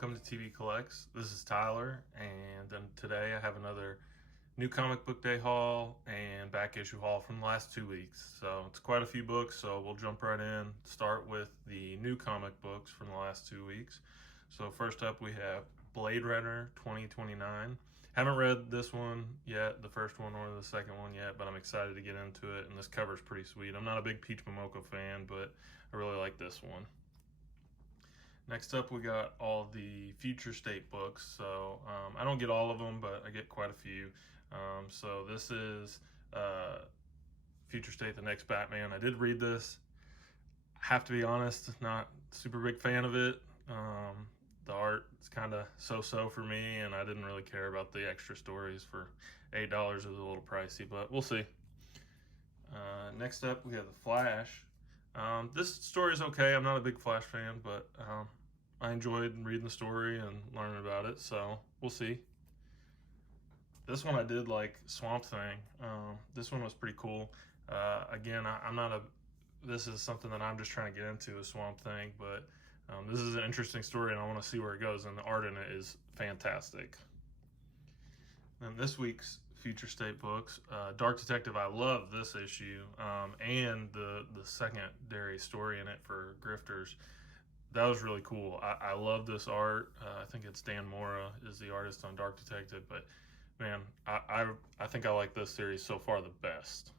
welcome to TV Collects. This is Tyler, and then today I have another new comic book day haul and back issue haul from the last 2 weeks. So it's quite a few books, so we'll jump right in. Start with the new comic books from the last 2 weeks. So first up we have Blade Runner 2029. Haven't read this one yet, the first one or the second one yet, but I'm excited to get into it, and this cover's pretty sweet. I'm not a big Peach Momoko fan, but I really like this one. Next up, we got all the Future State books. So I don't get all of them, but I get quite a few. So this is Future State, the next Batman. I did read this. I have to be honest, not super big fan of it. The art is kind of so-so for me, and I didn't really care about the extra stories. For $8 is a little pricey, but we'll see. Next up, we have The Flash. This story is okay. I'm not a big Flash fan, but I enjoyed reading the story and learning about it, so we'll see. This one I did like Swamp Thing. This one was pretty cool. Again, I'm not a, this is something that I'm just trying to get into, a Swamp Thing, but this is an interesting story and I want to see where it goes, and the art in it is fantastic. And this week's Future State books, Dark Detective, I love this issue, and the secondary story in it for Grifters. That was really cool. I love this art. I think it's Dan Mora is the artist on Dark Detective, but man, I think I like this series so far the best.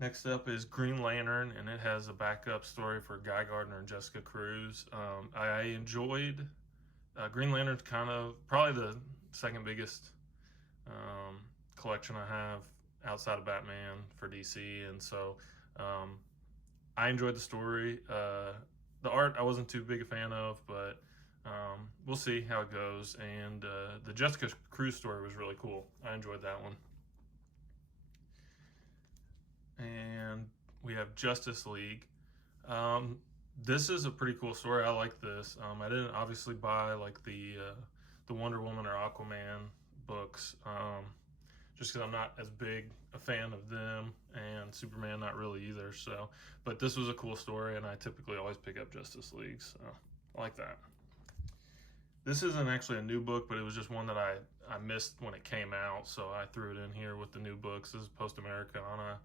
Next up is Green Lantern, and it has a backup story for Guy Gardner and Jessica Cruz. I enjoyed Green Lantern's kind of probably the second biggest collection I have outside of Batman for DC, and so I enjoyed the story. The art I wasn't too big a fan of, but we'll see how it goes. And the Jessica Cruz story was really cool. I enjoyed that one. And we have Justice League. This is a pretty cool story. I like this. I didn't obviously buy like the Wonder Woman or Aquaman books, just because I'm not as big a fan of them, and Superman not really either. So, but this was a cool story, and I typically always pick up Justice League, so I like that. This isn't actually a new book, but it was just one that I missed when it came out, so I threw it in here with the new books. This is Post Americana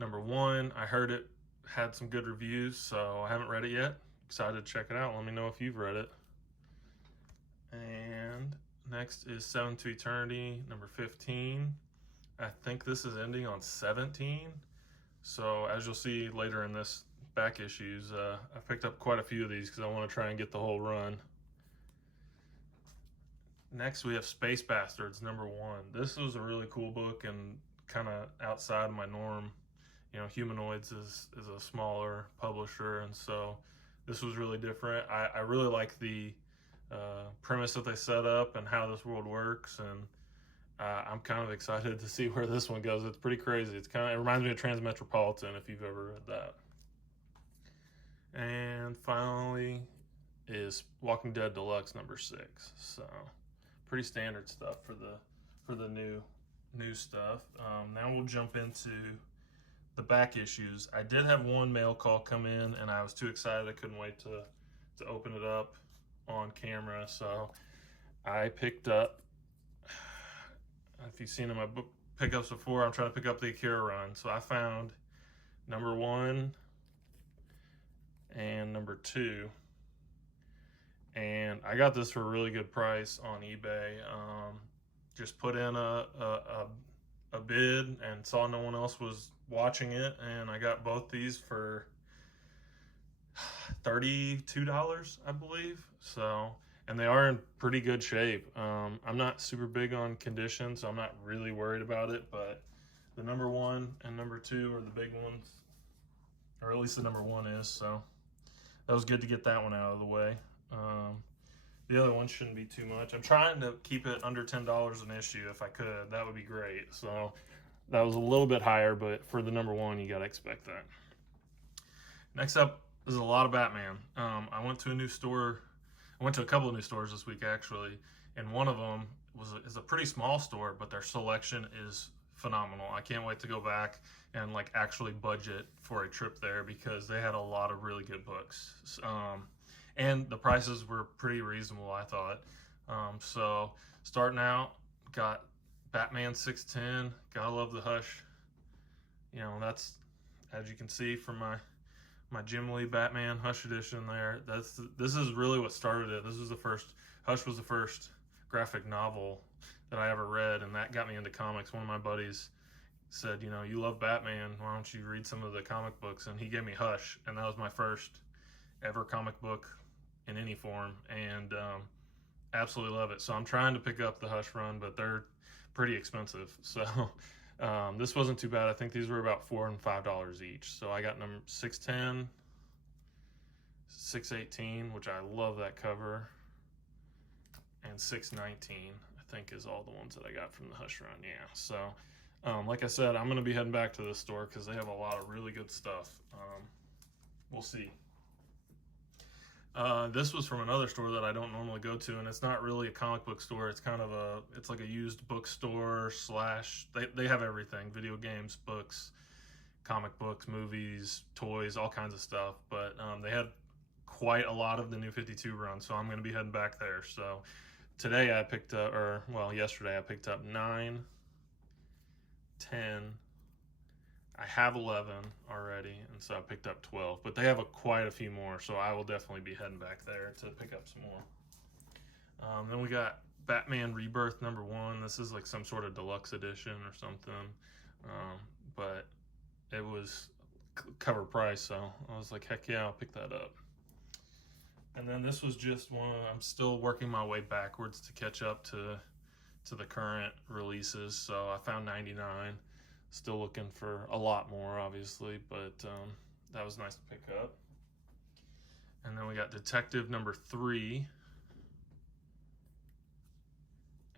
#1. I heard it had some good reviews, so I haven't read it yet. Excited to check it out. Let me know if you've read it. And next is Seven to Eternity #15. I think this is ending on 17. So as you'll see later in this back issues, I picked up quite a few of these because I want to try and get the whole run. Next we have Space Bastards #1. This was a really cool book and kind of outside of my norm. You know, Humanoids is a smaller publisher, and so this was really different. I really like the premise that they set up and how this world works, and I'm kind of excited to see where this one goes. It's pretty crazy. It reminds me of Transmetropolitan, if you've ever read that. And finally is Walking Dead Deluxe #6. So pretty standard stuff for the new stuff. Now we'll jump into the back issues. I did have one mail call come in, and I was too excited. I couldn't wait to open it up on camera. So I picked up, if you've seen in my book pickups before, I'm trying to pick up the Akira run. So I found #1 and #2. And I got this for a really good price on eBay. Just put in a bid and saw no one else was watching it, and I got both these for $32, I believe. So, and they are in pretty good shape. I'm not super big on condition, so I'm not really worried about it, but the #1 and #2 are the big ones, or at least the #1 is, so that was good to get that one out of the way. The other one shouldn't be too much. I'm trying to keep it under $10 an issue if I could. That would be great. So that was a little bit higher, but for the #1, you got to expect that. Next up is a lot of Batman. I went to a new store. I went to a couple of new stores this week, actually, and one of them is a pretty small store, but their selection is phenomenal. I can't wait to go back and like actually budget for a trip there because they had a lot of really good books. and the prices were pretty reasonable, I thought. So starting out, got Batman 610. Gotta love the Hush. You know, that's, as you can see from my Jim Lee Batman Hush edition there. This is really what started it. This was the first, Hush was the first graphic novel that I ever read, and that got me into comics. One of my buddies said, you know, you love Batman, why don't you read some of the comic books? And he gave me Hush, and that was my first ever comic book in any form, and absolutely love it. So I'm trying to pick up the Hush run, but they're pretty expensive. So this wasn't too bad. I think these were about $4 and $5 each. So I got number 610, 618, which I love that cover, and 619, I think, is all the ones that I got from the Hush run. Yeah. So like I said, I'm going to be heading back to this store because they have a lot of really good stuff. We'll see. This was from another store that I don't normally go to, and it's not really a comic book store. It's kind of it's like a used bookstore slash, they have everything: video games, books, comic books, movies, toys, all kinds of stuff. But they had quite a lot of the New 52 run, so I'm going to be heading back there. So today I picked up, or well, yesterday I picked up 9, 10, I have 11 already, and so I picked up 12, but they have quite a few more, so I will definitely be heading back there to pick up some more. Then we got Batman Rebirth #1. This is like some sort of deluxe edition or something, but it was cover price, so I was like, heck yeah, I'll pick that up. And then this was just one, I'm still working my way backwards to catch up to the current releases, so I found 99. Still looking for a lot more, obviously, but that was nice to pick up. And then we got Detective #3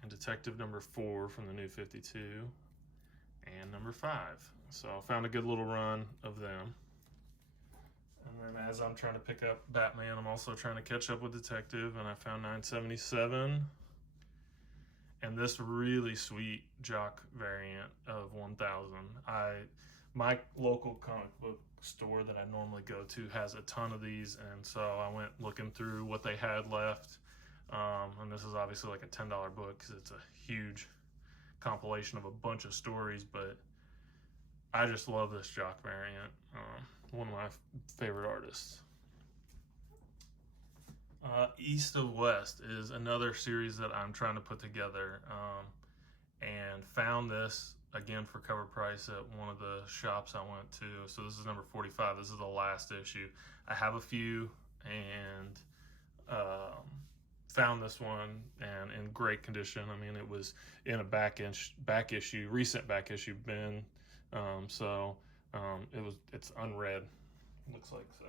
and Detective #4 from the New 52 and #5. So I found a good little run of them. And then as I'm trying to pick up Batman, I'm also trying to catch up with Detective, and I found 977. And this really sweet jock variant of 1000. My local comic book store that I normally go to has a ton of these, and so I went looking through what they had left. And this is obviously like a $10 book because it's a huge compilation of a bunch of stories, but I just love this jock variant. One of my favorite artists. East of West is another series that I'm trying to put together, and found this again for cover price at one of the shops I went to. So this is number 45. This is the last issue. I have a few, and found this one and in great condition. I mean, it was in a recent back issue bin, so it's unread, looks like. So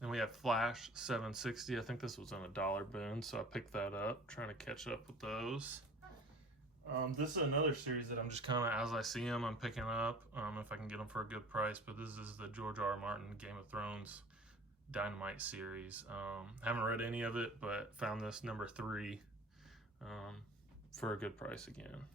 then we have Flash 760. I think this was in a dollar bin, so I picked that up, trying to catch up with those. This is another series that I'm just kind of, as I see them, I'm picking up, if I can get them for a good price. But this is the George R. R. Martin Game of Thrones Dynamite series. Haven't read any of it, but found this #3 for a good price again.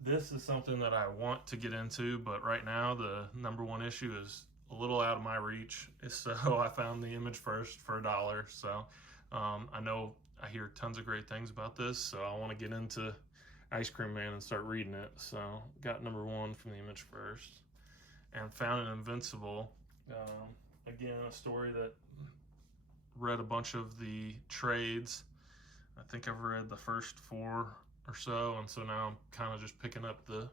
This is something that I want to get into, but right now the #1 issue is a little out of my reach, so I found the Image First for $1. So I hear tons of great things about this, so I want to get into Ice Cream Man and start reading it. So got #1 from the Image First, and found an Invincible. Again, a story that read a bunch of the trades. I think I've read the first 4 or so, and so now I'm kind of just picking up the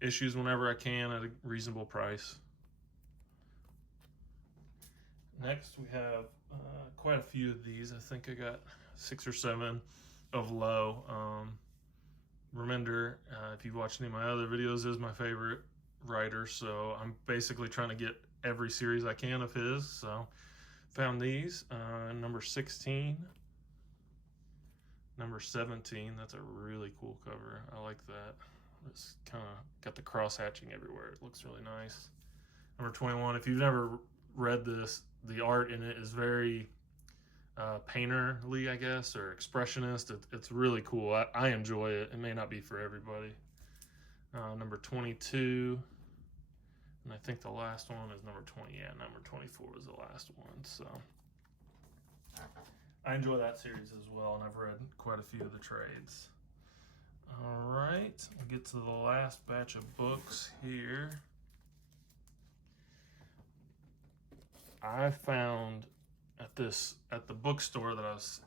issues whenever I can at a reasonable price. Next, we have quite a few of these. I think I got 6 or 7 of Low. Remender, if you've watched any of my other videos, is my favorite writer, so I'm basically trying to get every series I can of his. So found these. Number 16, number 17. That's a really cool cover. I like that. It's kind of got the cross hatching everywhere. It looks really nice. Number 21. If you've never read this, the art in it is very painterly, I guess, or expressionist. It's really cool. I enjoy it. It may not be for everybody. Number 22, And I think the last one is number 20. Yeah, number 24 was the last one. So I enjoy that series as well, and I've read quite a few of the trades. All right, we'll get to the last batch of books here. I found at the bookstore that I was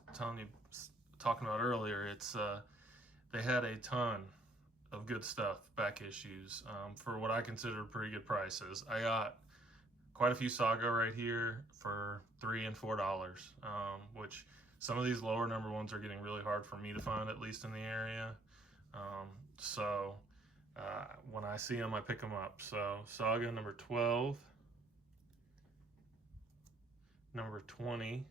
talking about earlier, it's they had a ton of good stuff, back issues, for what I consider pretty good prices. I got quite a few Saga right here for $3 and $4, which some of these lower number ones are getting really hard for me to find, at least in the area. So when I see them, I pick them up. So Saga number 12, number 20,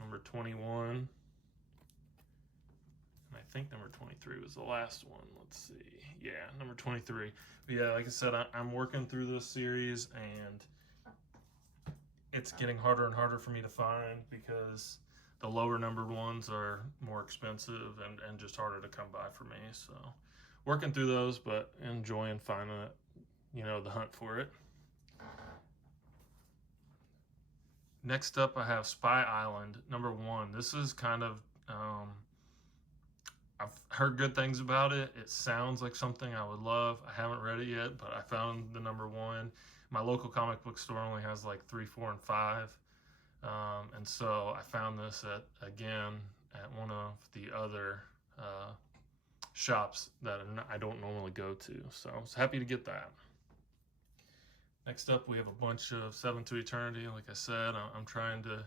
number 21, and I think number 23 was the last one. Let's see. Yeah, number 23. But yeah, like I said, I'm working through this series, and it's getting harder and harder for me to find because the lower numbered ones are more expensive and just harder to come by for me. So working through those, but enjoying finding it, you know, the hunt for it. Next up, I have Spy Island, number 1. This is kind of, I've heard good things about it. It sounds like something I would love. I haven't read it yet, but I found the number 1. My local comic book store only has like 3, 4, and 5. And so I found this again at one of the other shops that I don't normally go to. So I was happy to get that. Next up, we have a bunch of 7 to Eternity. Like I said, I'm trying to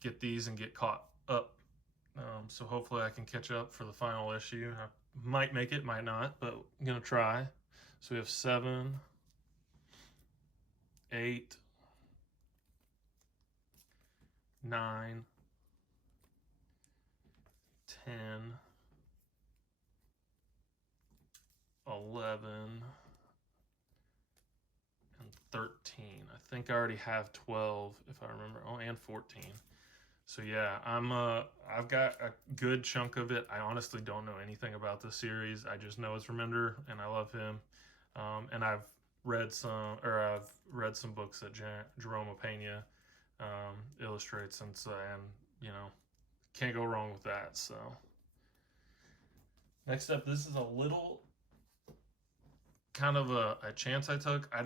get these and get caught up. So hopefully I can catch up for the final issue. I might make it, might not, but I'm going to try. So we have 7, 8, 9, 10, 11, and 13. I think I already have 12, if I remember. Oh, and 14. So yeah, I've got a good chunk of it. I honestly don't know anything about this series. I just know it's from Ender, and I love him. And I've read some books that Jerome Pena illustrates, and you know, can't go wrong with that. So next up, this is a little kind of a chance I took. I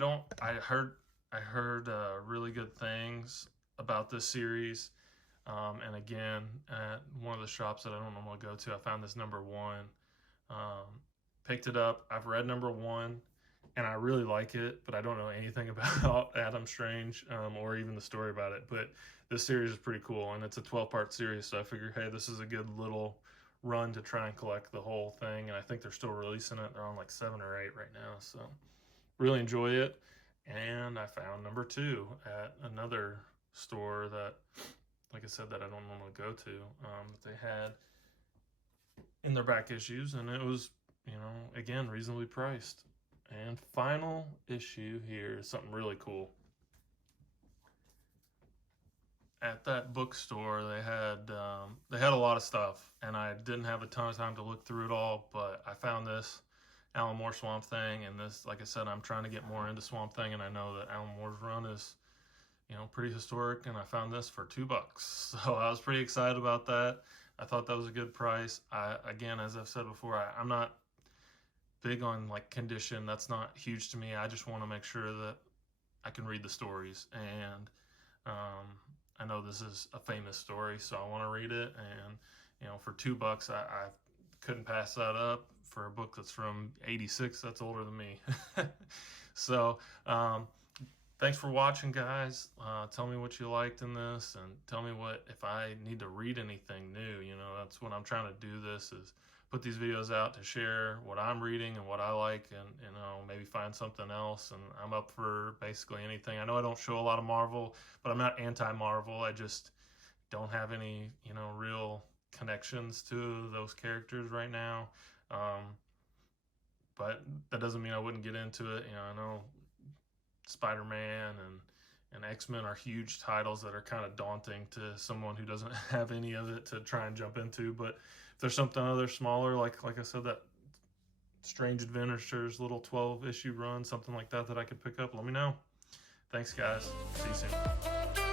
heard really good things about this series. And again, at one of the shops that I don't normally go to, I found this number 1. Picked it up. I've read number 1, and I really like it, but I don't know anything about Adam Strange or even the story about it. But this series is pretty cool, and it's a 12-part series, so I figured, hey, this is a good little run to try and collect the whole thing, and I think they're still releasing it. They're on like 7 or 8 right now, so really enjoy it. And I found number 2 at another store that, like I said, that I don't normally go to, that they had in their back issues, and it was, you know, again, reasonably priced. And final issue here is something really cool. At that bookstore, they had a lot of stuff, and I didn't have a ton of time to look through it all, but I found this Alan Moore Swamp Thing, and this, like I said, I'm trying to get more into Swamp Thing, and I know that Alan Moore's run is, you know, pretty historic, and I found this for $2. So I was pretty excited about that. I thought that was a good price. Again, as I've said before, I'm not big on like condition. That's not huge to me. I just want to make sure that I can read the stories, and I know this is a famous story, so I want to read it. And you know, for $2, I couldn't pass that up for a book that's from '86. That's older than me. So thanks for watching, guys. Tell me what you liked in this, and tell me if I need to read anything new. You know, that's what I'm trying to do. This is put these videos out to share what I'm reading and what I like, and you know, maybe find something else. And I'm up for basically anything. I know I don't show a lot of Marvel, but I'm not anti-Marvel. I just don't have any, you know, real connections to those characters right now. But that doesn't mean I wouldn't get into it. You know, I know Spider-Man and X-Men are huge titles that are kind of daunting to someone who doesn't have any of it to try and jump into. But if there's something other smaller, like I said, that Strange Adventures little 12 issue run, something like that I could pick up, let me know. Thanks, guys. See you soon.